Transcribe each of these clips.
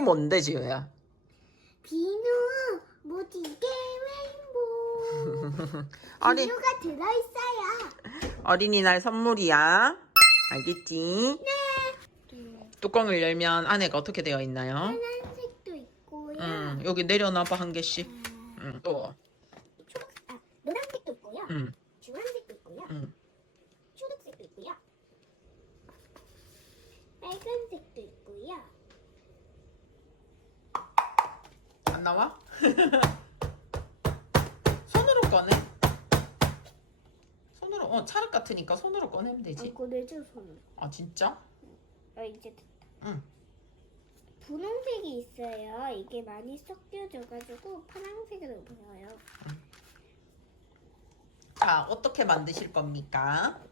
뭔데 지효야? 비누 무지개 레인보우 어린 비누가 들어있어요. 어린이날 선물이야. 알겠지? 네. 뚜껑을 열면 안에가 어떻게 되어 있나요? 파란색도 있고요. 음, 여기 내려놔봐 한 개씩. 아, 음, 또. 초록, 아, 노란색도 있고요. 음, 주황색도 있고요. 음. 초록색도 있고요. 빨간색도 있고요. 안 나와? 손으로 꺼내. 손으로 어 찰흙 같으니까 손으로 꺼내면 되지. 안 꺼내줘 손. 아 진짜? 어 이제 됐다. 응. 분홍색이 있어요. 이게 많이 섞여져가지고 파란색으로 보여요. 자 어떻게 만드실 겁니까?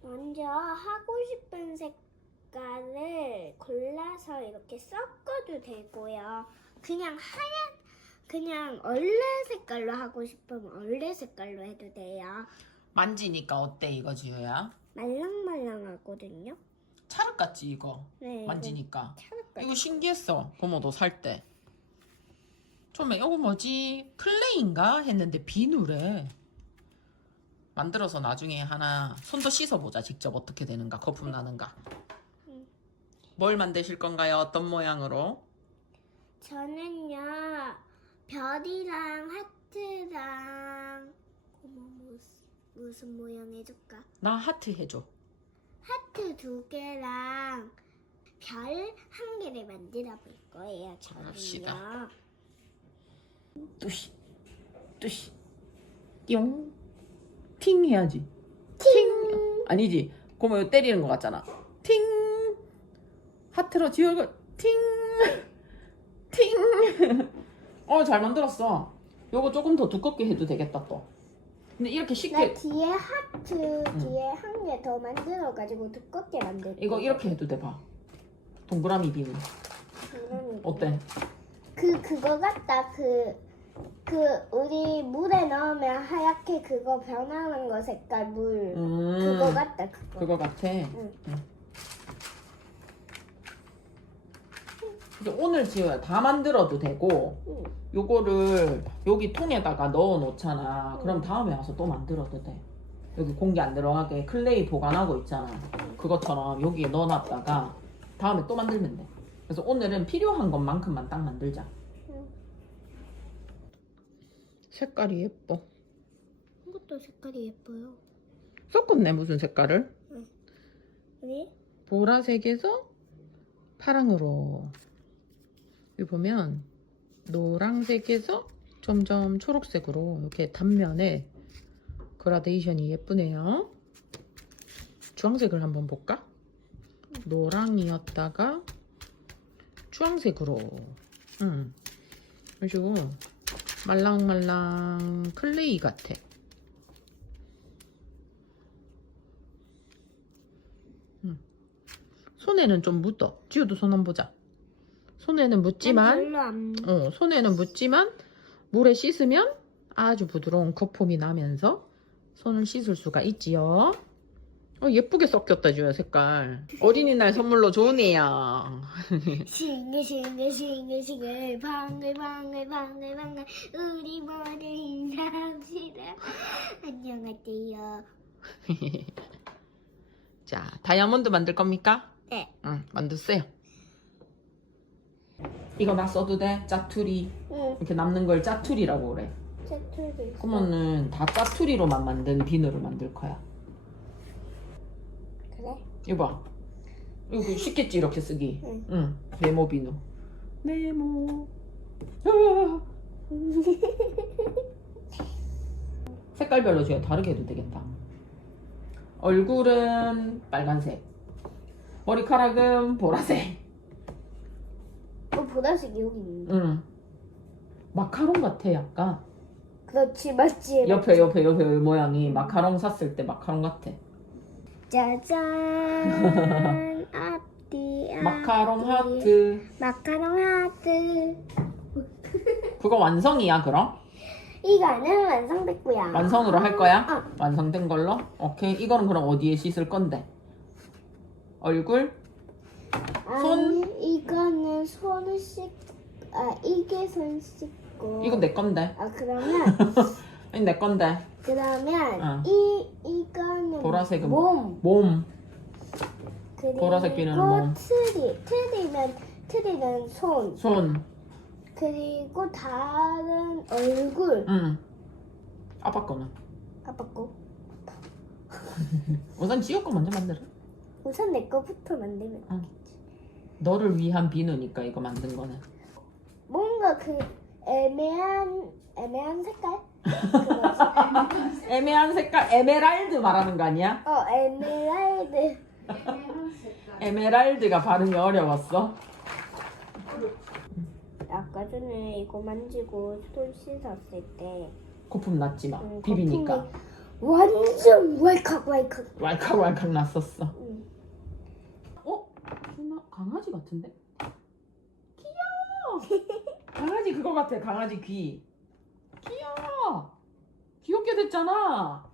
먼저 하고 싶은 색 깔을 골라서 이렇게 섞어도 되고요. 그냥 하얀, 그냥 얼레 색깔로 하고 싶으면 얼레 색깔로 해도 돼요. 만지니까 어때 이거 지효야? 말랑말랑하거든요. 찰흙 같지 이거 네. 만지니까. 찰흙 이거 신기했어. 고모도 살 때. 처음에 이거 뭐지? 클레이인가 했는데 비누래. 만들어서 나중에 하나 손도 씻어보자. 직접 어떻게 되는가 거품 나는가. 응. 뭘 만드실 건가요? 어떤 모양으로? 저는요 별이랑 하트랑 어머 무슨, 무슨 모양 해줄까? 나 하트 해줘. 하트 두 개랑 별 한 개를 만들어 볼 거예요. 저는요. 합시다. 뚜시 뚜시 띵. 팅 해야지. 팅. 아니지. 이거 때리는 것 같잖아. 팅. 하트로 지우고 팅. 팅. 어, 잘 만들었어. 요거 조금 더 두껍게 해도 되겠다 또. 근데 이렇게 나 쉽게 뒤에 하트 뒤에 한 개 더 만들어 가지고 두껍게 만들. 이거 이렇게 해도 돼 봐. 동그라미 비는. 어때? 그 그거 같다. 그. 그 우리 물에 넣으면 하얗게 그거 변하는 거 색깔 물 음. 그거 같다 그거. 그거 같아. 응. 이제 오늘 지효야 다 만들어도 되고 응. 요거를 여기 통에다가 넣어 놓잖아. 그럼 응. 다음에 와서 또 만들어도 돼. 여기 공기 안 들어가게 클레이 보관하고 있잖아. 그것처럼 여기에 넣어놨다가 다음에 또 만들면 돼. 그래서 오늘은 필요한 것만큼만 딱 만들자. 응. 색깔이 예뻐. 이것도 색깔이 예뻐요. 섞었네 무슨 색깔을? 네? 보라색에서 파랑으로. 여기 보면 노란색에서 점점 초록색으로 이렇게 단면에 그라데이션이 예쁘네요. 주황색을 한번 볼까? 노랑이었다가 주황색으로. 음. 식으로 말랑말랑 클레이 같아. 음. 손에는 좀 묻어. 지우도 손 한번 보자. 손에는 묻지만 별로 안 어, 손에는 묻지만 물에 씻으면 아주 부드러운 거품이 나면서 손을 씻을 수가 있지요. 어, 예쁘게 섞였다, 주야 색깔. 어린이날 선물로 좋으네요. 싱글 싱글 싱글 싱글 방글 방글 방글 방글 우리 모두 인사합시다 안녕하세요 자, 다이아몬드 만들 겁니까? 네 응, 만드세요. 이거 나 써도 돼? 짜투리. 응, 이렇게 남는 걸 짜투리라고 그래. 채툴도 있어 그러면은 다 짜투리로만 만든 비누를 만들 거야. 그래? 이거 봐. 이거 쉽겠지 이렇게 쓰기. 응. 응. 네모 비누. 네모. 아. 색깔별로 줘야 다르게 해도 되겠다. 얼굴은 빨간색. 머리카락은 보라색. 어 보라색 여기 있네 응. 마카롱 같아 약간. 그렇지 맞지 옆에 옆에 옆에 모양이 마카롱 샀을 때 마카롱 같아. 짜잔 앞뒤 마카롱 앞뒤. 하트. 마카롱 하트 그거 완성이야 그럼? 이거는 완성됐고요 완성으로 할 거야? 어. 완성된 걸로? 오케이. 이거는 그럼 어디에 씻을 건데? 얼굴? 손? 아니, 이거는 손을 씻, 아 이게 손 씻고. 이건 내 건데. 아 그러면 아니 내 건데. 그러면 어. 이 이거는 보라색은 몸. 몸. 그리고 보라색 비누는 몸. 트리 트리면 트리는 손. 손. 그리고 다른 얼굴. 응. 아빠 거는. 아빠 거. 우선 지효 거 먼저 만들어. 우선 내 거부터 만들면. 응. 너를 위한 비누니까 이거 만든 거는. 뭔가 그 애매한 애매한 색깔? 그거지. 애매한 색깔 에메랄드 말하는 거 아니야? 어 에메랄드. 에메랄드가 발음이 어려웠어. 아까 전에 이거 만지고 손 씻었을 때 거품 났지 막 음, 비비니까 거품이 완전 왈칵 왈칵. 왈칵왈칵 났었어. 음. 강아지 같은데? 귀여워. 강아지 그거 같아. 강아지 귀. 귀여워. 귀엽게 됐잖아.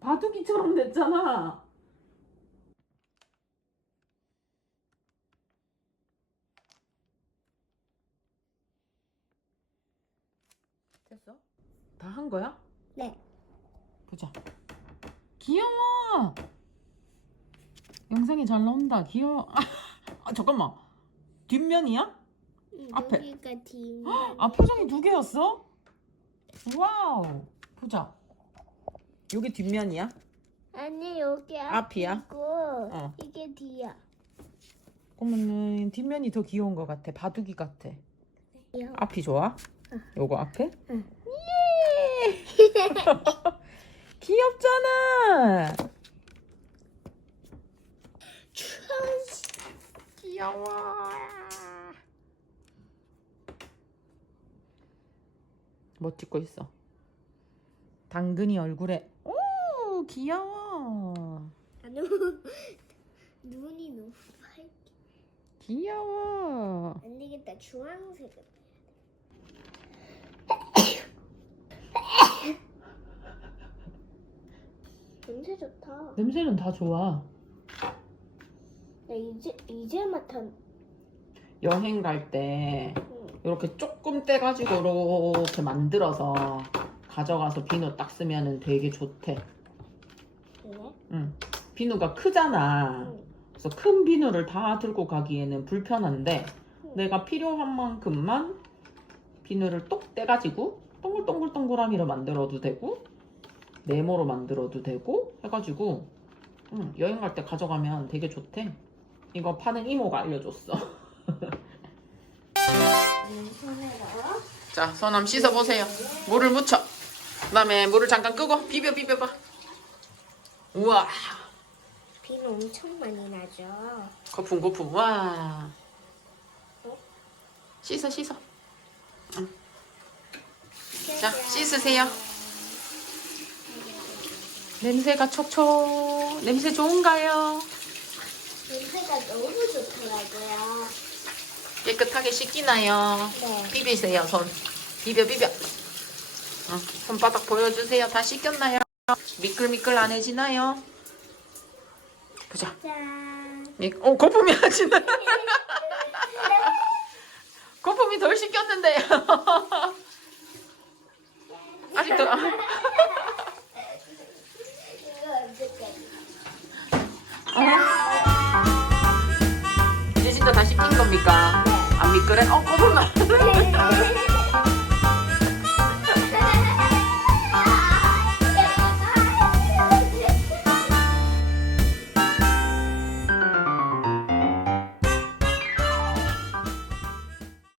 바둑이처럼 됐잖아. 됐어? 다 한 거야? 네. 보자. 귀여워. 영상이 잘 나온다. 귀여워. 아, 아, 잠깐만. 뒷면이야? 앞에. 여기가 뒤. 아 표정이 두 개였어? 와우. 보자. 여기 뒷면이야? 아니 여기 앞이야? 앞이고 어. 이게 뒤야. 그러면은 뒷면이 더 귀여운 것 같아. 바둑이 같아. 귀여워. 앞이 좋아? 요거 앞에? 응. 예! 귀엽잖아. 귀여워. 뭐 찍고 있어? 당근이 얼굴에 오 귀여워. 아, 너무 눈이 너무 밝게. 귀여워. 안 되겠다 주황색을. 냄새 좋다. 냄새는 다 좋아. 나 이제 이제 맡아. 여행 갈 때 응. 이렇게 조금 떼가지고 이렇게 만들어서 가져가서 비누 딱 쓰면은 되게 좋대. 그래? 응. 비누가 크잖아. 응. 그래서 큰 비누를 다 들고 가기에는 불편한데 응. 내가 필요한 만큼만 비누를 똑 떼가지고 동글동글동글하미로 만들어도 되고 네모로 만들어도 되고 해가지고 응, 여행 갈 때 가져가면 되게 좋대. 이거 파는 이모가 알려줬어. 자, 손 한번 씻어보세요. 물을 묻혀. 그 다음에 물을 잠깐 끄고 비벼 비벼봐. 우와, 비는 엄청 많이 나죠. 거품 거품. 와. 씻어 씻어. 응. 자, 씻으세요. 냄새가 촉촉. 냄새 좋은가요? 냄새가 너무 좋더라고요. 깨끗하게 씻기나요? 네. 비비세요, 손. 비벼 비벼. 응, 손바닥 보여주세요. 다 씻겼나요? 미끌미끌 안 해지나요? 보자. 짠. 이- 어, 거품이 하지네. 거품이 덜 씻겼는데요. 아직도. 아, 이거 다 씻긴 겁니까? 안 미끌해? 어. 네.